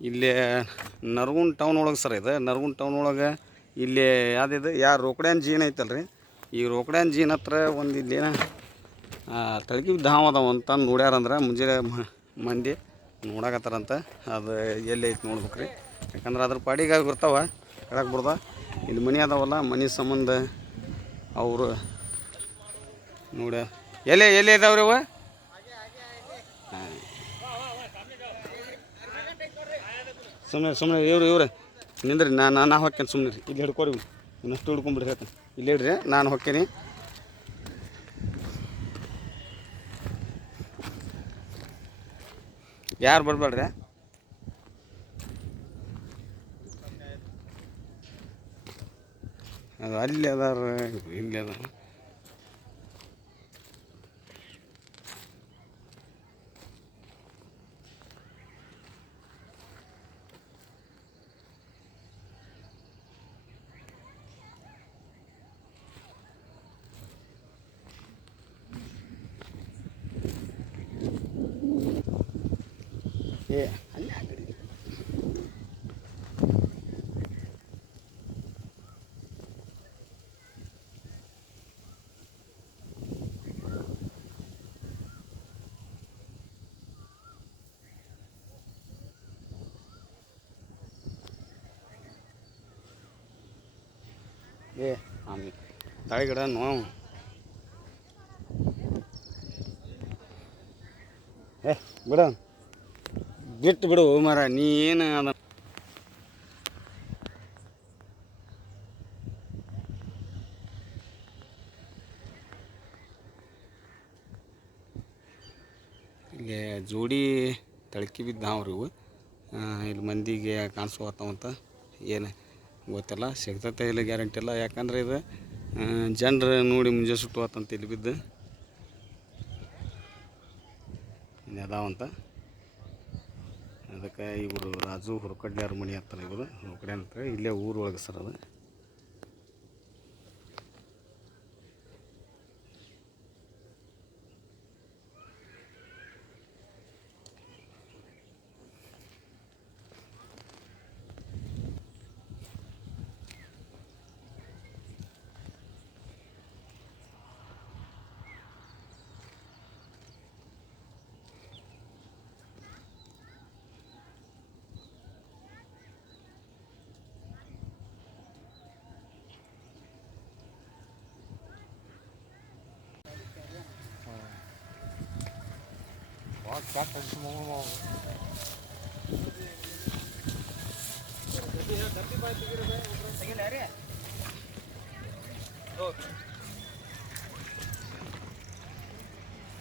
ಇಲ್ಲಿ ನರಗುಂದ್ ಟೌನ್ ಒಳಗೆ ಸರ್ ಇದು. ನರಗುಂದ್ ಟೌನ್ ಒಳಗೆ ಇಲ್ಲಿ ಯಾವುದಿದೆ ಯಾ ರೋಕಡ್ಯಾನ್ ಜೀನ್ ಐತಲ್ರಿ. ಈ ರೋಕಡ್ಯಾನ್ ಜೀನ್ ಹತ್ರ ಒಂದು ಇಲ್ಲೇನ ತಳಗಿ ಧಾಮ್ ಅದಾವ ಅಂತ ನೋಡ್ಯಾರಂದ್ರೆ ಮುಂಜಾನೆ ಮಂದಿ ನೋಡಕತ್ತಾರಂತ. ಅದು ಎಲ್ಲಿ ಐತೆ ನೋಡ್ಬೇಕ್ರಿ. ಯಾಕಂದ್ರೆ ಅದ್ರ ಪಾಡಿಗೆ ಬರ್ತಾವ ಹೇಳಕ್ಕೆ ಬರ್ದ ಇಲ್ಲಿ ಮನೆ ಅದಾವಲ್ಲ, ಮನೆ ಸಂಬಂಧ ಅವರು ನೋಡ ಎಲ್ಲಿ ಎಲ್ಲಿ ಇದಾವ್ರಿ ಅವ? ಸುಮ್ಮನೆ ಸುಮ್ಮನೆ ಇವ್ರು, ಇವ್ರೆ. ನಿಂದ್ರಿ ನಾನು ನಾನು ಹೊಕ್ಕೇನೆ ಸುಮ್ಮನೆ ರೀ ಇಲ್ಲಿ ಹಿಡ್ಕೋರಿ ಇನ್ನಷ್ಟು ಹಿಡ್ಕೊಂಬಿಡ್ರಿ ಹೇಳ್ತೀನಿ. ಇಲ್ಲಿ ಹಿಡ್ರಿ, ನಾನು ಹೊಕ್ಕೇನಿ. ಯಾರು ಬರಬೇಡ್ರಿ ಅದು ಅಲ್ಲಿ ಅದಾರ ಇಲ್ಲಿ ಅದಾರ ಏ ಅಲ್ಲಿ ಆ ಕಡೆ. ಏ ಆಮೇಲೆ ತಳಗಿಡ ನೋವು ಏ ಬಿಡ ಬಿಟ್ಟು ಬಿಡು ಮರ, ನೀ ಏನು ಅದ? ಇಲ್ಲಿ ಜೋಡಿ ತಳಕಿ ಬಿದ್ದಾವ್ರಿ ಇವು. ಇಲ್ಲಿ ಮಂದಿಗೆ ಕಾಣಿಸ್ಕೊತಾವಂತ ಏನು ಗೊತ್ತಿಲ್ಲ, ಸಿಗ್ತೈತೆ ಇಲ್ಲ ಗ್ಯಾರಂಟಿ ಇಲ್ಲ. ಯಾಕಂದ್ರೆ ಇದು ಜನರು ನೋಡಿ ಮುಂಜೆ ಸುಟ್ಟು ಇಲ್ಲಿ ಬಿದ್ದು. ಅದಾವಂತ ಅದಕ್ಕೆ ಇವರು ರಾಜು ಹುರ್ಕಡ್ಲ್ಯಾರ ಮನೆ ಹತ್ತಿರ ಇವರು. ಹೊರಕಡೆ ಅಂತ ಇಲ್ಲೇ ಊರೊಳಗೆ ಸರ್ ಅದು.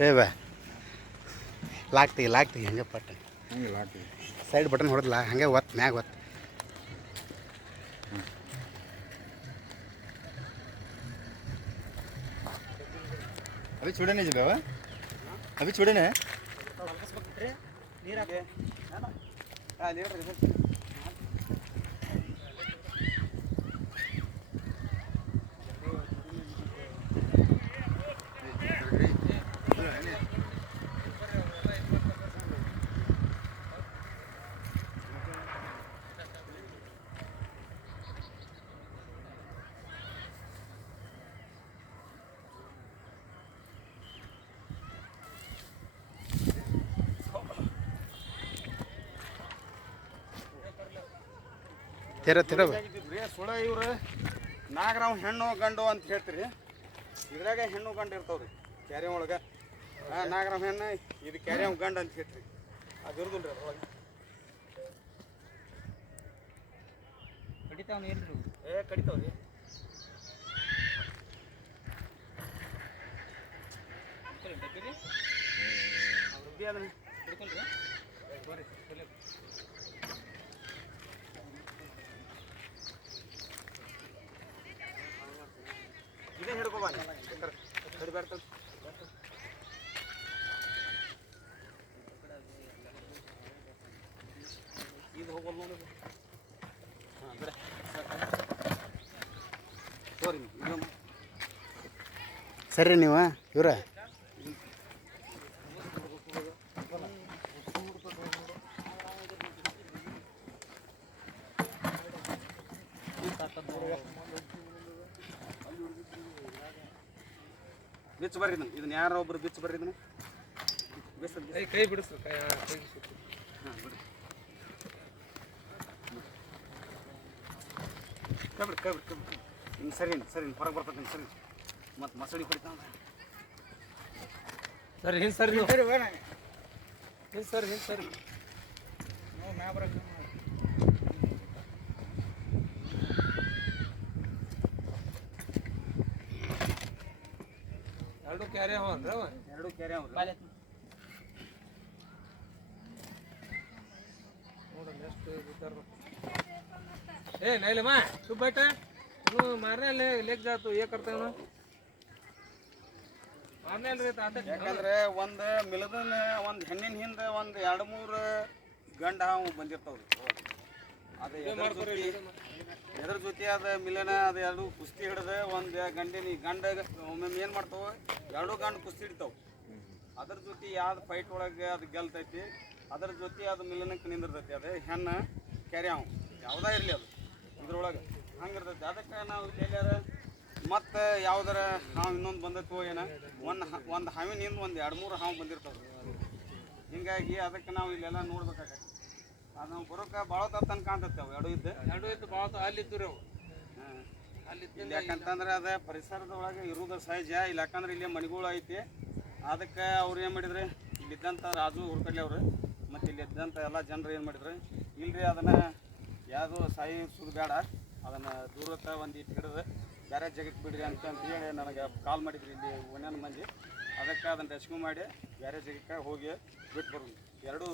ಏ ಬೇ. ಲಾಕ್ತೀವಿ ಲಾಕ್ತೀವಿ ಹಂಗೆ ಪಟ್ಟ. ಹಂಗೆ ಲಾಕ್ತೀವಿ ಸೈಡ್ ಬಟನ್ ಹೊಡೆದಿಲ್ಲ ಹಂಗೆ ಒತ್ತು ಮ್ಯಾಗ ಒತ್ತು. ಅಭಿ ಚೂಡನೆ ಜಿ ಬೇವ? ಅಭಿ ಚೂಡನೆ? ¿Eh? Mira. Nada. Ah, mira. ತೆರ ತೆರ. ರೀ ಸುಳ ಇವ್ರು. ನಾಗರಾವ್ ಹೆಣ್ಣು ಗಂಡು ಅಂತ ಹೇಳ್ತೀರಿ. ಇದ್ರಾಗ ಹೆಣ್ಣು ಗಂಡು ಇರ್ತಾವ್ರಿ ಕ್ಯಾರಿ ಒಳಗೆ. ಹಾಂ ನಾಗರಾವ್ ಹೆಣ್ಣು ಇದು ಕ್ಯಾರಿ ಗಂಡು ಅಂತ ಹೇಳ್ತೀರಿ. ಅದು ಇರುದು ರೀ ಅದ್ರೊಳಗೆ. ಕಡಿತಾವ್ ಏನ್ರಿ ಏ ಕಡಿತಾವ್ರಿ. ಅದನ್ನ ಹಿಡ್ಕೊಂಡ್ರಿ? ಸರಿ ನೀವು ಇವ್ರ? ಬಿಚ್ಚು ಬರ್ರಿ ಇದನ್ನ. ಇದನ್ನ ಯಾರೋ ಒಬ್ರು ಬಿಚ್ಚು ಬರ್ರಿ ಇದನ್ನ. ಕೈ ಬಿಡಿಸ್ರಿ ಕೈ ಹಾಂ ಬಿಡಿ. ಕಬ್ರಿ ಕಬ್ರಿ ಕಬ್ರಿ ಹಿಂಗೆ ಸರಿ ಸರಿ ಹೊರಗೆ ಬರ್ತದೆ ಹಿಂಗೆ ಸರಿ ಮತ್ತು ಮಸಳಿ ಹೊಡಿತಾವ ಸರಿ ಹಿಂಗೆ ಸರಿ ನೀವು ಸರಿ ಹಿಂಗೆ ಸರಿ ಹಿಂದ್ ಸರಿ. ಮ್ಯಾ ಬರಕ್ಕೆ ಎರಡು ಕ್ಯಾರಿ ಅವನ್ರಿ ಅವ? ಎರಡು ಕೆರೆ ಅವ್ರಿ ನೋಡಲ್ಲ ಎಷ್ಟು ಬಿದ್ದಾರ ए नहीं ले माँ तू बैठा तू मारने ले लेके जा तू ये करते हो ना ಮಾರನೇ ಅಲ್ರಿ ತಾತ ಯಾಕಂದ್ರೆ ಒಂದು ಮಿಲದನ ಒಂದು ಹೆಣ್ಣಿನ ಹಿಂದೆ ಒಂದು ಎರಡು ಮೂರು ಗಂಡ ಹಾವು ಬಂದಿರ್ತಾವ್ರಿ ಅದು ಎದ್ರ ಜೊತೆ ಎದ್ರ ಜೊತೆ ಅದ ಮಿಲನ ಅದು ಎರಡು ಕುಸ್ತಿ ಹಿಡ್ದು ಒಂದು ಗಂಡಿನ ಗಂಡ ಒಮ್ಮೊಮ್ಮೆ ಏನು ಮಾಡ್ತಾವ ಎರಡು ಗಂಡು ಕುಸ್ತಿ ಹಿಡಿತಾವ ಅದ್ರ ಜೊತೆ ಯಾವ್ದು ಫೈಟ್ ಒಳಗೆ ಅದು ಗೆಲ್ತೈತಿ ಅದ್ರ ಜೊತೆ ಅದು ಮಿಲನಕ್ಕೆ ನಿಂದಿರ್ತೈತಿ ಅದು ಹೆಣ್ಣು ಕೆರೆ ಹಾವು ಯಾವುದೇ ಇರಲಿ ಅದು ಇದ್ರೊಳಗೆ. ಹಂಗಿರ್ತೈತಿ. ಅದಕ್ಕೆ ನಾವು ಇಲ್ಲಿ ಎಲ್ಲಾರ ಮತ್ತು ಯಾವ್ದಾರ ಹಾವು ಇನ್ನೊಂದು ಬಂದೈತೋ ಏನ. ಒಂದು ಒಂದು ಹಾವಿನಿಂದ ಒಂದು ಎರಡು ಮೂರು ಹಾವು ಬಂದಿರ್ತಾವೆ ಹಿಂಗಾಗಿ ಅದಕ್ಕೆ ನಾವು ಇಲ್ಲೆಲ್ಲ ನೋಡ್ಬೇಕಾಗತ್ತೆ. ಅದು ನಾವು ಬರೋಕೆ ಭಾಳ ತನಕ ಕಾಣ್ತೈತೆ ಅವು. ಎರಡು ಇದ್ದು. ಎರಡು ಇದ್ದು ಭಾಳ ಅಲ್ಲಿದ್ದು ರೀ ಅವು. ಅಲ್ಲಿ ಯಾಕಂತಂದ್ರೆ ಅದ ಪರಿಸರದೊಳಗೆ ಇರುವುದು ಸಹಜ. ಇಲ್ಲ ಯಾಕಂದ್ರೆ ಇಲ್ಲಿ ಮನೆಗಳು ಐತಿ. ಅದಕ್ಕೆ ಅವ್ರು ಏನು ಮಾಡಿದ್ರು? ಇಲ್ಲಿದ್ದಂಥ ರಾಜು ಹುರ್ಕಡ್ಲಿ ಅವರು. ಮತ್ತು ಇಲ್ಲಿ ಇದ್ದಂಥ ಎಲ್ಲ ಜನರು ಏನು ಮಾಡಿದ್ರು? ಇಲ್ರಿ ಅದನ್ನು ಯಾವುದು ಸಾಯಿಸೋದು ಬೇಡ. ಅದನ್ನು ದೂರತ್ತ ಒಂದು ಇಟ್ಟು ಹಿಡಿದು ಬೇರೆ ಜಾಗಕ್ಕೆ ಬಿಡ್ರಿ ಅಂತ ಹೇಳಿ ನನಗೆ ಕಾಲ್ ಮಾಡಿದ್ರು ಇಲ್ಲಿ ಒನ್ಯಾನ ಮಂದಿ. ಅದಕ್ಕೆ ಅದನ್ನು ರೆಸ್ಕ್ಯೂ ಮಾಡಿ ಬೇರೆ ಜಾಗಕ್ಕೆ ಹೋಗಿ ಬಿಟ್ಟು ಬರೋದು. ಎರಡು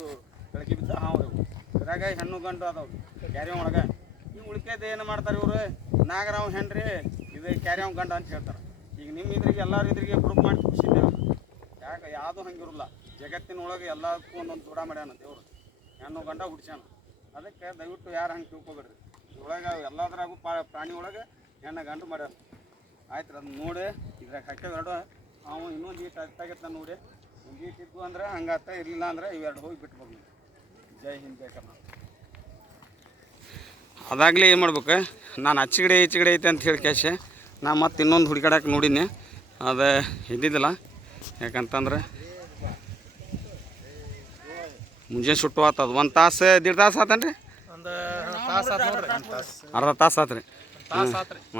ಬೆಳಗ್ಗೆ ಬಿದ್ದ ಹಾವು ಇದ್ರಾಗ ಹೆಣ್ಣು ಗಂಡು ಅದಾವ. ಕ್ಯಾರಿ ಒಳಗೆ. ಈ ಉಳಿಕೆದ ಏನು ಮಾಡ್ತಾರೆ ಇವರು? ನಾಗರಾವ್ ಹೆಣ್ರಿ ಇದು ಕ್ಯಾರಿ ಗಂಡ ಅಂತ ಹೇಳ್ತಾರೆ. ಈಗ ನಿಮ್ಮ ಇದ್ರಿಗೆ ಎಲ್ಲರ ಇದ್ರಿಗೆ ಗ್ರೂಪ್ ಮಾಡಿ ಖುಷಿದ್ದೇವೆ ಯಾಕೆ ಯಾವುದು ಹಂಗಿರಲ್ಲ. ಜಗತ್ತಿನೊಳಗೆ ಎಲ್ಲದಕ್ಕೂ ಒಂದೊಂದು ದೂರ ಮಾಡ್ಯಾನ ದೇವ್ರು. ಹೆಣ್ಣು ಗಂಡ ಹುಡ್ಸ್ಯಾನ. ಅದಕ್ಕೆ ದಯವಿಟ್ಟು ಯಾರು ಹಂಗೆ ತಿಳ್ಕೊಬೇಡ್ರಿ. ಒಳಗೆ ಎಲ್ಲದ್ರಾಗೂ ಪಾ, ಪ್ರಾಣಿ ಒಳಗೆ ಹೆಣ್ಣು ಗಂಡು ಮಾಡ್ಯಾರ ಆಯ್ತು ರೀ ಅದನ್ನ ನೋಡಿ, ಇದ್ರಾಗ ಹಾಕ್ಯಾವ ಎರಡು. ಅವು ಇನ್ನೊಂದು ಈಟ್ ಅತ್ತಾಗೈತೆ ನೋಡಿ. ಈಟ್ ಇದ್ವು ಅಂದ್ರೆ ಹಂಗಾತ ಇರಲಿಲ್ಲ ಅಂದ್ರೆ ಇವೆರಡು ಹೋಗಿ ಬಿಟ್ಬೋದು ಜೈ ಹಿಂದ್ ಕರ್ನಾಟಕ. ಅದಾಗಲೇ ಏನು ಮಾಡ್ಬೇಕು? ನಾನು ಅಚ್ಚಗಡೆ ಈಚಗಡೆ ಐತೆ ಅಂತ ಹೇಳಿ ಕ್ಯಾಶೆ ನಾ ಮತ್ತೆ ಇನ್ನೊಂದು ಹುಡುಕಾಡಕ್ಕೆ ನೋಡೀನಿ. ಅದು ಇದ್ದಿದ್ದಿಲ್ಲ ಯಾಕಂತಂದ್ರೆ ಮುಂಜಾನೆ ಸುಟ್ಟು ಆತದ ಒಂದು ತಾಸು ದೀಡ್ ತಾಸು ಆತನ್ರಿ? ಅರ್ಧ ತಾಸು ಆತ್ರಿ.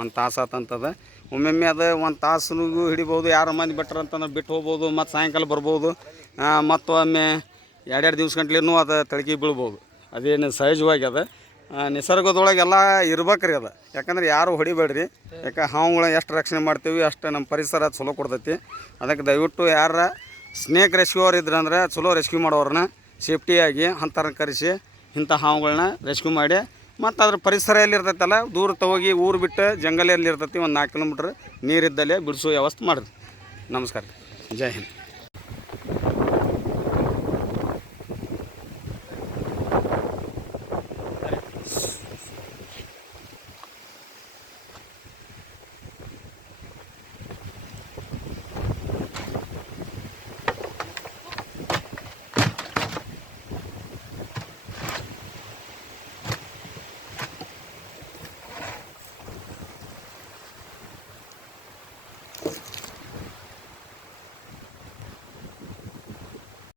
ಒಂದು ತಾಸು ಆತಂತದ. ಒಮ್ಮೊಮ್ಮೆ ಅದು ಒಂದು ತಾಸು ಹಿಡಿಬೋದು ಯಾರು ಮಂದಿ ಬಿಟ್ರ ಅಂತಂದ್ರೆ ಬಿಟ್ಟು ಹೋಗ್ಬೋದು ಮತ್ತು ಸಾಯಂಕಾಲ ಬರ್ಬೋದು. ಮತ್ತು ಒಮ್ಮೆ ಎರಡೆರಡು ದಿವ್ಸ ಗಂಟ್ಲೆನೂ ಅದು ತಳಕಿ ಬೀಳ್ಬೋದು. ಅದೇನು ಸಹಜವಾಗಿ ಅದ. ನಿಸರ್ಗದೊಳಗೆ ಎಲ್ಲ ಇರ್ಬೇಕ್ರಿ ಅದು. ಯಾಕಂದ್ರೆ ಯಾರು ಹೊಡಿಬೇಡ್ರಿ. ಯಾಕೆ ಹಾವುಗಳ ಎಷ್ಟು ರಕ್ಷಣೆ ಮಾಡ್ತೀವಿ ಅಷ್ಟು ನಮ್ಮ ಪರಿಸರ ಚಲೋ ಕೊಡ್ತೈತಿ. ಅದಕ್ಕೆ ದಯವಿಟ್ಟು ಯಾರ ಸ್ನೇಕ್ ರೆಸ್ಕ್ಯೂವರ್ ಇದ್ರಂದ್ರೆ ಚಲೋ ರೆಸ್ಕ್ಯೂ ಮಾಡೋರನ್ನ ಸೇಫ್ಟಿಯಾಗಿ ಅಂಥವ್ರನ್ನ ಕರೆಸಿ ಇಂಥ ಹಾವುಗಳನ್ನ ರೆಸ್ಕ್ಯೂ ಮಾಡಿ. ಮತ್ತು ಅದ್ರ ಪರಿಸರ ಎಲ್ಲಿರ್ತೈತಲ್ಲ, ದೂರ ತಗೋಗಿ ಊರು ಬಿಟ್ಟು ಜಂಗಲ್ ಎಲ್ಲಿ ಇರ್ತೈತಿ ಒಂದು ನಾಲ್ಕು ಕಿಲೋಮೀಟ್ರ್ ನೀರಿದ್ದಲ್ಲೇ ಬಿಡಿಸೋ ವ್ಯವಸ್ಥೆ ಮಾಡಿರಿ. ನಮಸ್ಕಾರ. ಜೈ ಹಿಂದ್.